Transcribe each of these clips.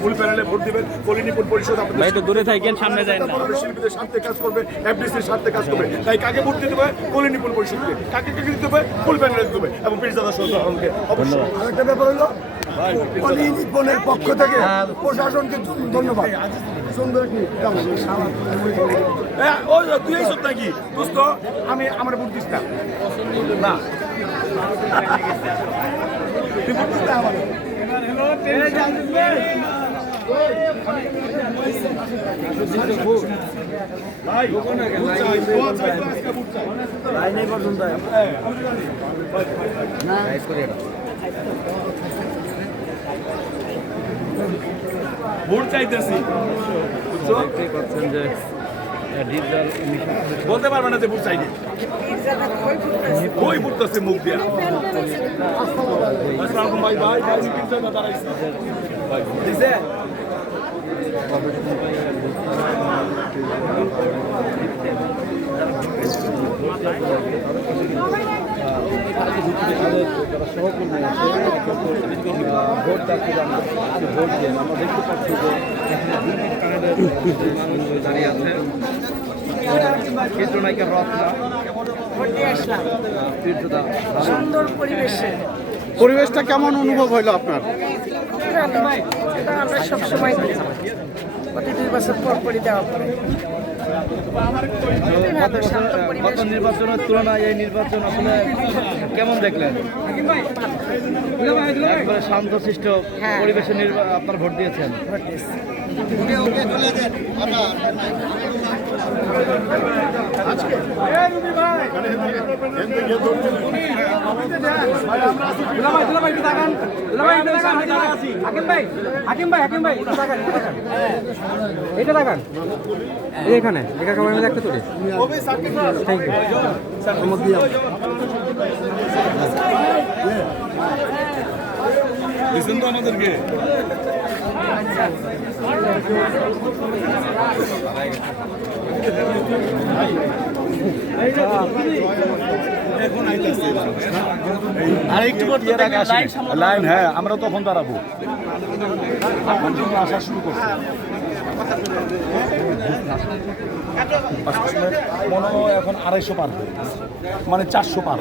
ফুল প্যানেলে ভোট দিবেন। কলিনিপুর পরিষদ আপনাদের দূরে থাকেন, সামনে যায় না। শিল্পীদের স্বার্থে কাজ করবে, এফডিসির স্বার্থে কাজ করবে। তাই কাকে ভোট দিতে হবে? কলিনিপুর পরিষদকে। কাকে কাকে দিতে হবে? ফুল প্যানেলে দিতে হবে এবং পীরজাদা সরকারকে অবশ্যই। আরেকটা ব্যাপার হলো কলিনিপুরের পক্ষ থেকে প্রশাসনকে ধন্যবাদ। সুন্দর কি তুই এই সব নাকি দোস্ত? আমি আমার ভোট দিস না। তুই ভোট দিস না আমার। ভোট চাইতেছি, বলতে পারবে না যে ভোট চাইনি। কই ফুটতেছে মুখ দিয়া। ভাই ভাই দাঁড়াইছে। ভোট চাচ্ছি, ভোট দেন। আমরা দেখতে পাচ্ছি যে দাঁড়িয়ে আছে চিত্রনায়িকার রত্না। সুন্দর পরিবেশটা কেমন অনুভব হইলো আপনার? আমরা সবসময় প্রতি 2 বছর পর পরই দেওয়া পড়ে। গত নির্বাচনের তুলনায় এই নির্বাচন আসলে কেমন দেখলেন? একবারে শান্তশিষ্ট পরিবেশে আপনার ভোট দিয়েছেন। এটা দেখান এখানে একটা তুলি। Thank you. দিছেন তো আমাদেরকে। আর একটু লাইন, হ্যাঁ আমরা তখন দাঁড়াবো। আসা শুরু করছে মনে হয় এখন 250 পার হয়ে গেছে, মানে 400 পার।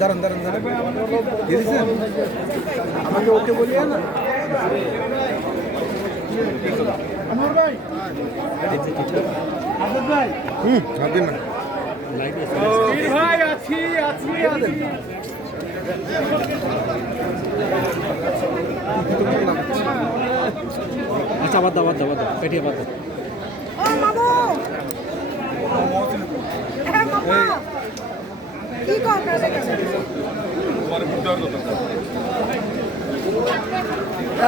দাঁড়ান আমাকে ওকে বলিয়ে না। আচ্ছা বাদ দাও পেটিয়ে বাদ দাও।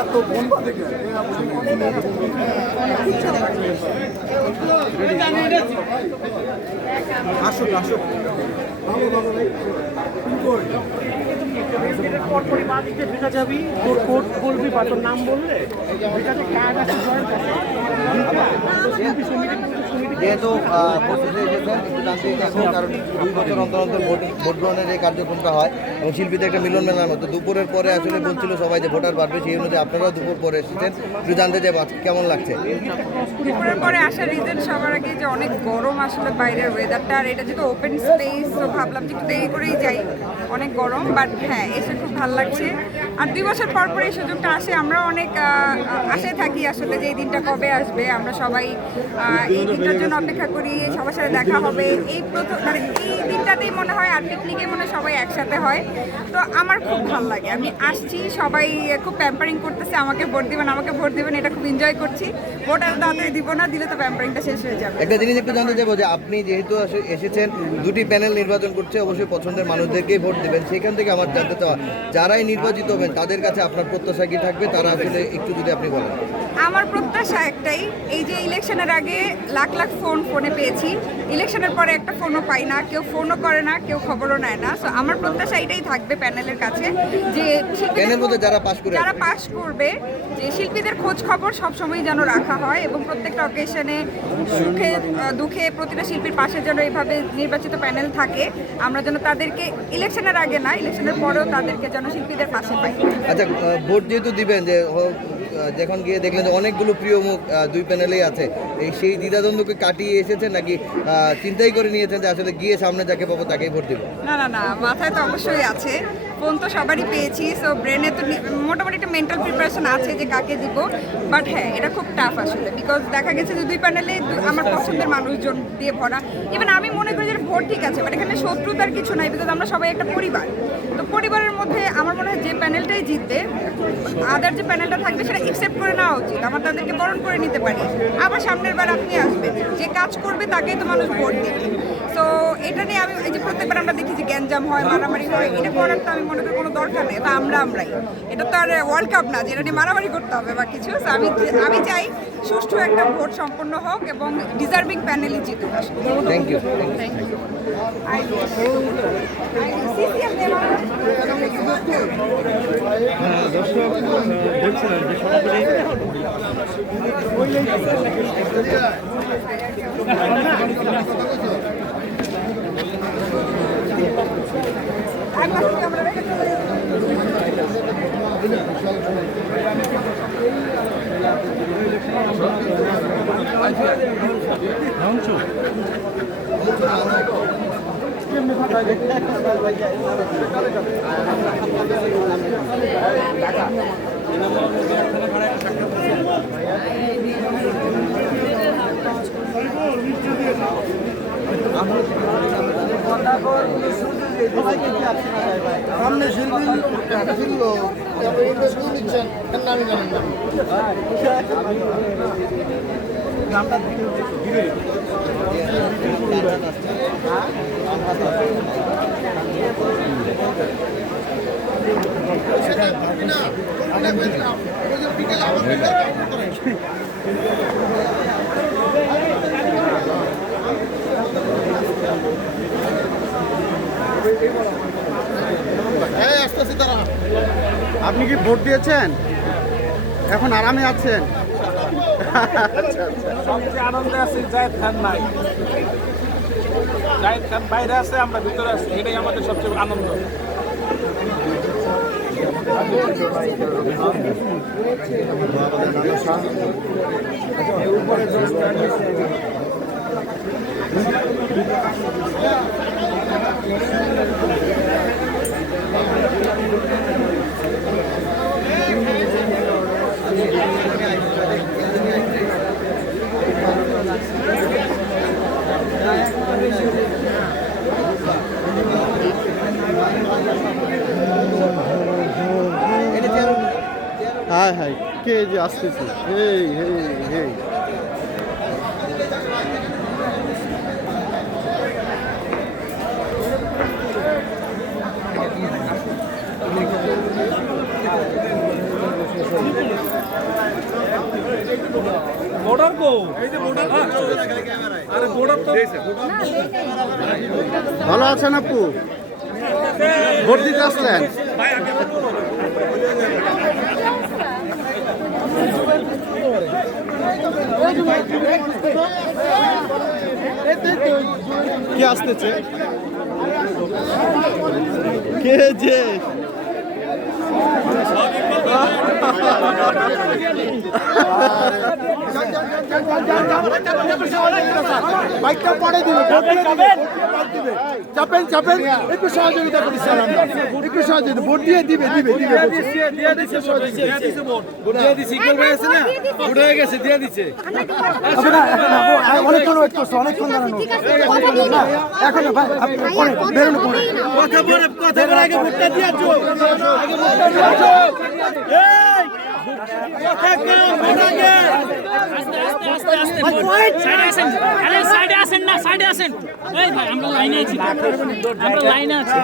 এত বন্ধ থেকে আসুক ভালো ভালো ভাই। দেখা যাবি তোর কোড বলবি বা তোর নাম বললে কার্ড আছে যেহেতু প্রস্তুতি এসেছেন একটু জানতে চাইছেন, কারণ 2 বছর অন্তর অন্তর ভোট গ্রহণের এই কার্যক্রমটা হয় এবং শিল্পীদের একটা মিলন মেলার মতো। দুপুরের পরে আসলে বলছিল সবাই যে ভোটার বাড়বে, সেই অনুযায়ী আপনারাও দুপুর পরে এসেছেন। একটু জানতে চাইব কেমন লাগছে? দুপুরের পরে আসার রিজন সবার আগে যে অনেক গরম আসলে বাইরের ওয়েদারটা, আর এটা যেহেতু ওপেন স্পেস, তো ভাবলাম যে একটু দেরি করেই যাই, অনেক গরম। বাট হ্যাঁ, এসে খুব ভালো লাগছে। আর 2 বছর পর পর এই সুযোগটা আসে, আমরা অনেক আশায় থাকি আসলে যে এই দিনটা কবে আসবে। আমরা সবাই এই দিনটার জন্য অপেক্ষা করি, সবার সাথে দেখা হবে। এই প্রথম মানে এই দিনটাতেই মনে হয় আর পিকনিকে মনে হয় সবাই একসাথে হয়। তো আমার খুব ভালো লাগে, আমি আসছি, সবাই খুব প্যাম্পারিং করতেছে, আমাকে ভোট দিবেন, এটা খুব এনজয় করছি। ভোট আর তাড়াতাড়ি দিব না, দিলে তো প্যাম্পারিংটা শেষ হয়ে যাবে। একটা জিনিস একটু জানতে চাইবো যে আপনি যেহেতু এসেছেন, 2টি প্যানেল নির্বাচন করছে, অবশ্যই পছন্দের মানুষদেরকেই ভোট দেবেন। সেখান থেকে আমার জানতে চাওয়া, যারাই নির্বাচিত হবেন তাদের কাছে আপনার প্রত্যাশা কি থাকবে, তারা আসলে একটু যদি আপনি বলেন। আমার প্রত্যাশা একটাই, এই যে ইলেকশনের আগে লাখ লাখ ফোনে পেয়েছি, ইলেকশনের পরে একটা ফোনও পাই না, কেউ ফোনও করে না, কেউ খবরও নেয় না। সো আমার প্রত্যাশা এটাই থাকবে প্যানেলের কাছে যে প্যানেলের মধ্যে যারা পাস করবে যে শিল্পীদের খোঁজ খবর সবসময় যেন রাখা হয় এবং প্রত্যেকটা অকেশনে সুখে দুঃখে প্রতিটা শিল্পীর পাশে যেন এইভাবে নির্বাচিত প্যানেল থাকে। আমরা যেন তাদেরকে ইলেকশনের আগে না, ইলেকশনের পরেও তাদেরকে যেন শিল্পীদের পাশে পাই। আচ্ছা, ভোট যেহেতু দিবেন, যে যখন গিয়ে দেখলেন যে অনেকগুলো প্রিয় মুখ দুই প্যানেলেই আছে, সেই দ্বিধাদ্বন্দ্বকে কাটিয়ে এসেছেন নাকি চিন্তাই করে নিয়েছেন যে আসলে গিয়ে সামনে যাকে পাবো তাকেই ভোট দিব? না, মাথায় তো অবশ্যই আছে, ফোন তো সবারই পেয়েছি, সো ব্রেনে তো মোটামুটি একটা মেন্টাল প্রিপারেশন আছে যে কাকে দিব। বাট হ্যাঁ, এটা খুব টাফ আসলে, বিকজ দেখা গেছে যে দুই প্যানেলে আমার পছন্দের মানুষজন দিয়ে ভরা। ইভেন আমি মনে করি যে ভোট ঠিক আছে, বাট এখানে শত্রুতার কিছু নাই, বিকজ আমরা সবাই একটা পরিবার। তো পরিবারের মধ্যে আমার মনে হয় যে প্যানেলটাই জিতবে, আদার যে প্যানেলটা থাকবে সেটা অ্যাকসেপ্ট করে নেওয়া উচিত, আমরা তাদেরকে বরণ করে নিতে পারি। আবার সামনের বার আপনি আসবেন, যে কাজ করবে তাকেই তো মানুষ ভোট দেবে। তো এটা নিয়ে আমি এই যে প্রত্যেকবার আমরা দেখি যে গ্যাঞ্জাম হয়, মারামারি হয়, এটা করার তো আমি মনে করি কোনো দরকার নেই। এটা আমরাই, এটা তো আর ওয়ার্ল্ড কাপ না যে এটা নিয়ে মারামারি করতে হবে বা কিছু। So আমি চাই সুষ্ঠু একটা ভোট সম্পন্ন হোক এবং ডিজার্ভিং প্যানেলই জিতুক আসলে। Thank you. Thank you. দর্শক বলছিলেন যে সামনে শিল্পী ছিল শুধু নিচ্ছেন নামই জানেন না। আপনি কি ভোট দিয়েছেন? এখন আরামে আছেন? সবচেয়ে আনন্দে আছে জায়েদ খান নাই, জায়েদ খান বাইরে আছে, আমরা ভিতরে আছি, এটাই আমাদের সবচেয়ে আনন্দ। হ্যাঁ হ্যাঁ, কে যে আসতেছে? হেই হেই হেই, বর্ডার কো, এই যে বর্ডার, আরে বর্ডার তো ভালো আছেন আপু? ভোট দিতে আসলেন? কে আসতেছে? কে যে বাইকটা পরে দিবে, চাপেন চাপেন, একটু সহযোগিতা করেছি আমরা, একটু সহযোগিতা, ভোট দিয়ে দিবে দিবে দিবে অনেকক্ষণ ওয়েট করছে, অনেকক্ষণ দাঁড়ানো এখন ভাই বেরোনো পরে কথা বলে আগে ভোটটা দিয়েছো, আগে ভোটটা দিয়েছো, সাইডে আসেন না, সাইডে আসেন। এই ভাই আমরা লাইনে আছি, আমরা লাইনে আছি।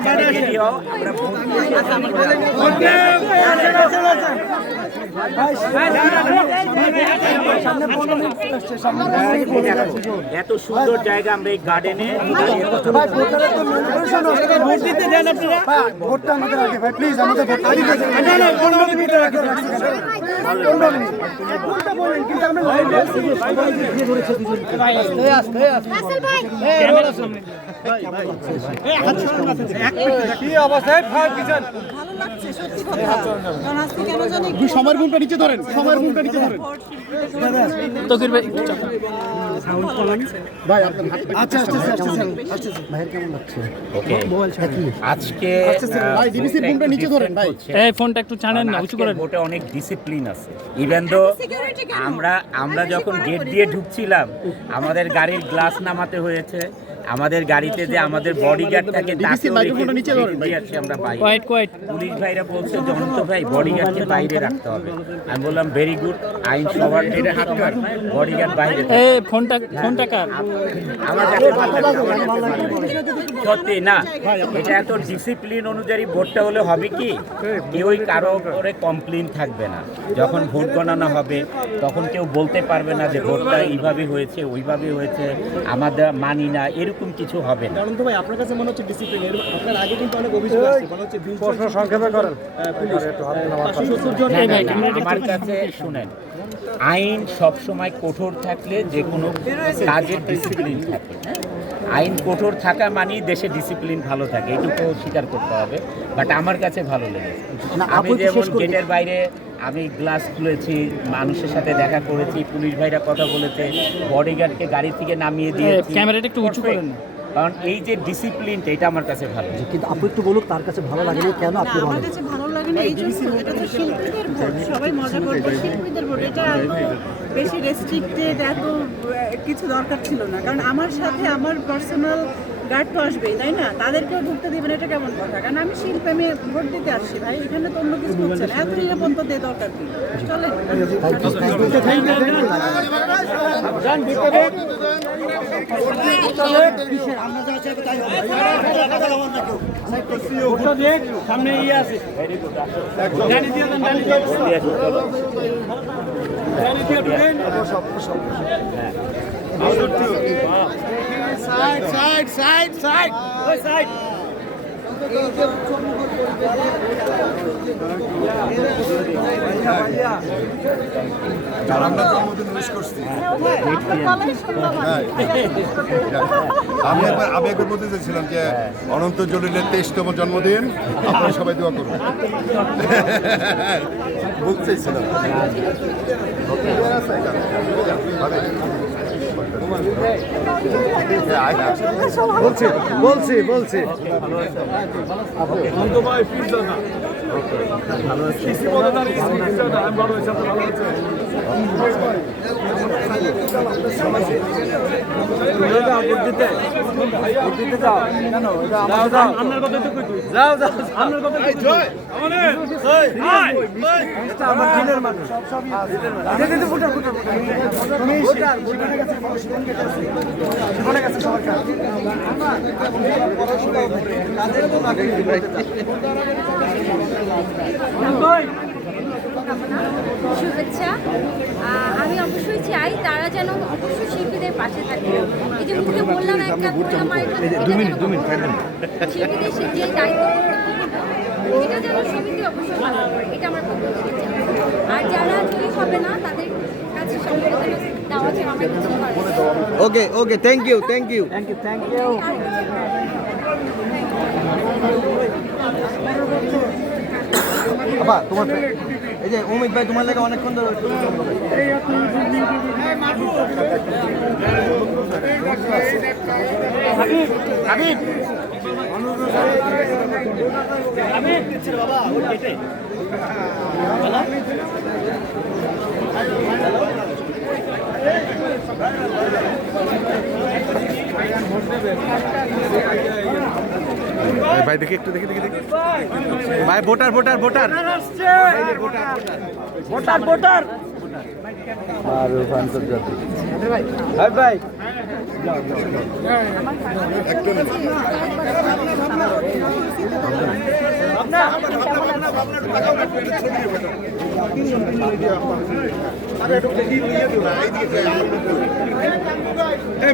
সামনে 15 মিনিট আসছে, সামনে 15 মিনিট বলে যাচ্ছে। এত সুন্দর জায়গা আমরা এই গার্ডেনে ভাই ভোটারের তো মেনিফেস্টো নষ্ট ভোট দিতে দেন আপনারা। ভাই ভোটটা আমাদের আগে ভাই প্লিজ আমাদের ভোটটা দিতে দেন। না না 15 মিনিট আগে রাখছি 15 মিনিট ভোটটা বলেন কিন্তু আমরা লাইভে আছি সবাই যে দিয়ে ধরেছে দুজন ভাই আস্তে রাসেল ভাই ক্যামেরা সামনে কি অবস্থায় ভাই পিছন ভালো লাগছে সত্যি কথা কারণ আজকে কেন জানি দুই সময়ের মুখটা নিচে ধরেন, সময়ের মুখটা নিচে ধরেন তকির ভাই একটু চাপ। ভাই আপনার হাত আচ্ছা আচ্ছা ভাই কেমন লাগছে আজকে ভাই ডিবিসি ফোনটা নিচে ধরেন ভাই। এই ফোনটা একটু ছাড়েন না, উঁচু করেন। ভোটে অনেক ডিসিপ্লিন আছে। ইভেন দো আমরা যখন গেট দিয়ে ঢুকছিলাম আমাদের গাড়ির গ্লাস নামাতে হয়েছে, আমাদের গাড়িতে যে আমাদের বডিগার্ড থাকে তাকে মাইক্রোফোনটা নিচে ধরেন ভাই। আমরা বাইরে কোয়াইট কোয়াইট। পুলিশ ভাইরা বলছে যে অনন্ত ভাই বডিগার্ডকে বাইরে রাখতে হবে। আমি বললাম ভেরি গুড, আইন সবার জন্য সমান, বডিগার্ড বাইরে থাকবে। এই ফোনটা কার? আমার কাছে ভালো লাগছে, আমার কাছে ভালো লাগছে। সত্যি না, এটা এত ডিসিপ্লিন অনুযায়ী ভোটটা হলে হবে কি কেউই কারো করে কমপ্লেন থাকবে না। যখন ভোট গণনা হবে তখন কেউ বলতে পারবে না যে ভোটটা এইভাবে হয়েছে ওইভাবে হয়েছে, আমাদের মানি না, এরকম কিছু হবে না। কারণ তো ভাই আপনার কাছে মনে হচ্ছে ডিসিপ্লিন আপনার আগে কিন্তু অনেক অভিযোগ আসছে মনে হচ্ছে প্রশ্ন সংক্ষেপে করেন পুলিশ 570 জন এই ভাই আমার কাছে শুনেন, আইন সব সময় কঠোর থাকলে যে কোনো কাজের ডিসিপ্লিন থাকে। আইন কঠোর থাকা মানেই দেশে ডিসিপ্লিন ভালো থাকে, এটুকু স্বীকার করতে হবে। বাট আমার কাছে ভালো লেগেছে। আমি যেমন গেটের বাইরে আমি গ্লাস খুলেছি, মানুষের সাথে দেখা করেছি, পুলিশ ভাইরা কথা বলেছে, বডিগার্ডকে গাড়ি থেকে নামিয়ে দিয়েছি। ক্যামেরাটা একটু উঁচু করেন। কারণ এই যে ডিসিপ্লিনটা এটা আমার কাছে ভালো। কিন্তু আপু একটু বলুক তার কাছে ভালো লাগে না কেন আপনি আমার বলেন কাছে ভালো লাগে না এই জন্য এটা তো শিল্পীদের ভোট সবাই মজা করবে শিল্পীদের ভোট এটা এত বেশি রেস্ট্রিক্টেড এত কিছু দরকার ছিল না কারণ আমার সাথে আমার পার্সোনাল গার্ড তো আসবেই তাই না তাদেরকেও ঢুকতে দেবেন এটা কেমন কথা কারণ আমি শিল্পী আমি ভোট দিতে আসছি ভাই এখানে তো অন্য কিছু হচ্ছে না এত নিরাপত্তা দিয়ে দরকার কি চলেন সামনে ইয়ে আছে জানি দিয়ে দেন জানি দিয়ে দেন সাইড সাইড সাইড সাইড ওই সাইড আমরা জন্মদিন মিস করছি। আমি একবার বলতে চাইছিলাম যে অনন্ত জলিলের 23তম জন্মদিন, আপনারা সবাই দোয়া করুন। বলতে চাইছিলাম বলছি শুভেচ্ছা আমি অবশ্যই চাই তারা যেন অবশ্যই শিল্পীদের পাশে থাকে এই যে মুখে বললাম একটা শিল্পীদের যে দায়িত্ব এটা যেন সমিতি অবশ্যই পালন করে এটা আমার প্রত্যাশা আর যারা জয়ী হবে না তাদের কাছে সম্পর্কে দেওয়া যায় আমরা কিছু পারবো okay okay thank you thank you বাবা তোমার এই যে অমিত ভাই তোমার লাগে অনেকক্ষণ ধরে ভাই দেখি একটু দেখি ভাই voter voter voter voter voter আর আন্তর্জাতিক ভাই ভাই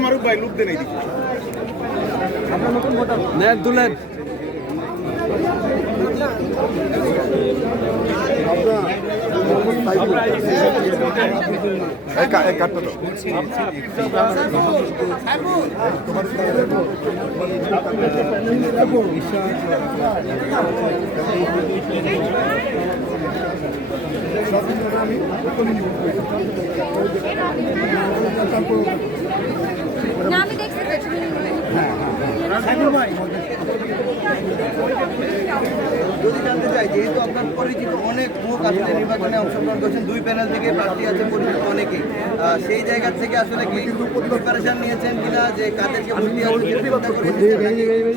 মারুফ ভাই লুক দেন এইদিকে নেন তুলেন কাটতে তো না আমি দেখছি যদি জানতে চাই যেহেতু আপনার পরিচিত অনেক মুখ আসলে নির্বাচনে অংশগ্রহণ করছেন, 2 প্যানেল থেকে প্রার্থী আছে পরিচিত অনেকেই, সেই জায়গা থেকে আসলে কি প্রিপারেশন নিয়েছেন কিনা যে কাদেরকে ভোট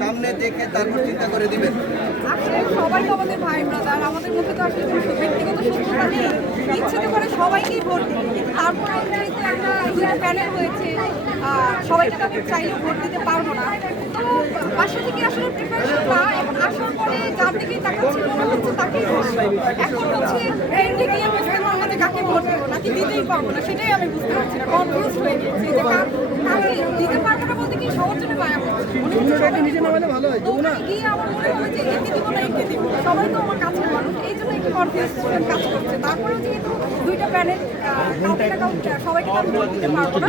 সামনে দেখে তারপর চিন্তা করে দিবেন? আসলে সবাই তো আমাদের ভাই ব্রাদার, আমাদের মধ্যে তো আসলে কোনো ব্যক্তিগত শত্রুতা নেই। ইচ্ছেতে করে সবাইকেই ভোট দিই, কিন্তু তারপরে যেহেতু একটা প্যানেল হয়েছে, সবাইকে তো আমি চাইলেও ভোট দিতে পারবো না। তো বাসা থেকে আসলে প্রিপারেশন না, এখন আসার পরে যার দিকেই তাকাচ্ছি মনে হচ্ছে তাকেই ভোট দেবো। এখন হচ্ছে ট্রেন্ডে গিয়ে বুঝতে পারবো যে কাকে ভোট দেবো নাকি দিতেই পারবো না, সেটাই আমি বুঝতে পারছি না, কনফিউজ হয়ে গেছি যে কাকে দিতে পারবো না বলতে কি সবার জন্য মায়া করছে। ওখানে গিয়ে আমার মনে হলো যে একে দিব না একে দিব, সবাই তো আমার কাছের মানুষ, এই জন্য একটু কনফিউশন কাজ করছে। তারপরেও যেহেতু 2টা প্যানেল কাউকে না কাউকে সবাইকে আমি ভোট দিতে পারবো না,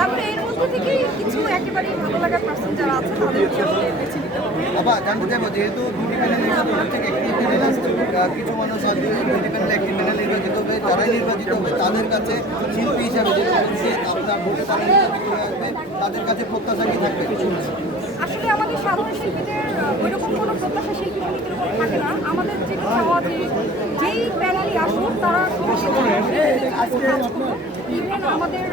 তারপরে এর মধ্যে থেকেই কিছু একেবারেই ভালো লাগার পার্সন যারা আছে তাদেরকে আসলে বেছে নিতে হবে। আবার জানতে চাইবো যেহেতু 2টি প্যানেল নির্বাচন হচ্ছে, একটি প্যানেল কিছু মানুষ আসবে 2টি প্যানেল একটি প্যানেল নির্বাচিত হবে, যারাই নির্বাচিত হবে তাদের কাছে শিল্পী হিসাবে যে আপনার ভোটে তারা নির্বাচিত হয়ে আসবে, তাদের কাছে প্রত্যাশা কি থাকবে? আসলে আমাদের সাধারণ শিল্পীদের ওইরকম কোনো প্রত্যাশা শিল্পী সমিতির উপর থাকে না। আমাদের যেটা চাওয়া যে যেই প্যানেলই আসুক তারা ইভেন আমাদের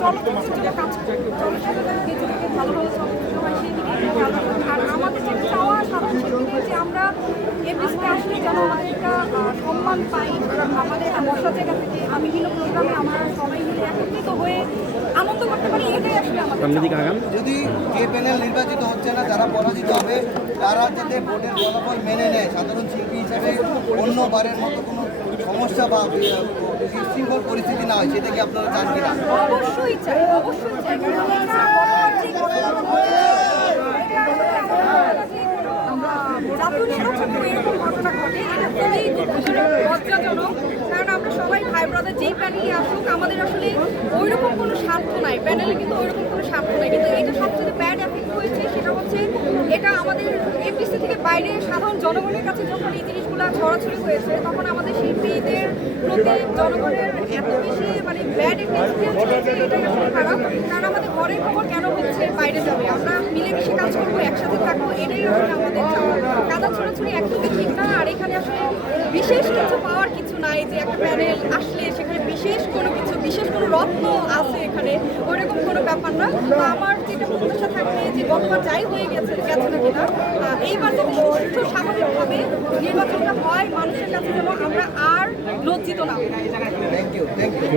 চলচ্চিত্র যেটা কাজ করে, চলচ্চিত্রটা নিজেদেরকে ভালোভাবে চলচ্চিত্র হয় সেই দিকে ভালো। আর আমাদের যেটা চাওয়া সাধারণ শিল্পীদের যে আমরা এমবিসিতে আসলে যেন আমাদের একটা সম্মান পাই, আমাদের একটা বসার জায়গা থেকে আমি বিভিন্ন প্রোগ্রামে আমরা সবাই মিলে একত্রিত হয়ে আনন্দ করতে পারি, এটাই আসলে আমাদের চাওয়া। যদি যে প্যানেল নির্বাচিত হচ্ছে না, যারা পরাজিত হবে, তারা যাতে ভোটের ফলাফল মেনে নেয়, সাধারণ শিল্পী হিসেবে অন্যবারের মতো কোনো সমস্যা বা বিশৃঙ্খল পরিস্থিতি না হয়, সেটা কি আপনারা চান কিনা? অবশ্যই চাই, অবশ্যই চাই, কারণ এটা জাতীয় নির্বাচনে এরকম ঘটনা ঘটে, এটা খুবই লজ্জাজনক। কারণ আমরা সবাই ভাই ব্রাদার, যেই প্যানেলই আসুক আমাদের আসলে ওইরকম কোনো স্বার্থ নাই, প্যানেলে কিন্তু ওইরকম কোনো স্বার্থ নাই। কিন্তু এটা সবচেয়ে ব্যাড এফেক্ট হয়েছে সেটা হচ্ছে এটা আমাদের এমপিসি থেকে বাইরে সাধারণ জনগণের কাছে যখন এই জিনিসগুলো ছড়াছড়ি হয়েছে, তখন আমাদের শিল্পীদের প্রতি জনগণের এত বেশি মানে ব্যাড এক্সপিরিয়েন্স হয়েছে, এটাই আসলে খারাপ। কারণ আমাদের ঘরের খবর কেন হচ্ছে বাইরে যাবে, আমরা মিলেমিশে কাজ করবো, একসাথে থাকবো, এটাই আসলে আমাদের চাওয়া। কাদা ছোড়াছড়ি একদমই ঠিক না। আর এখানে আসলে বিশেষ কিছু পাওয়ার কিছু নাই যে একটা প্যানেল আসলে সেখানে বিশেষ কোনো কিছু, বিশেষ কোনো রত্ন আছে এখানে, ওইরকম কোনো ব্যাপার না। আমার যেটা প্রত্যাশা থাকবে যে গতবার যাই হয়ে গেছে না কিনা, এইবার যদি সুষ্ঠু স্বাভাবিকভাবে নির্বাচনটা হয়, মানুষের কাছে যেন আমরা আর লজ্জিত না হই। Thank you, thank you.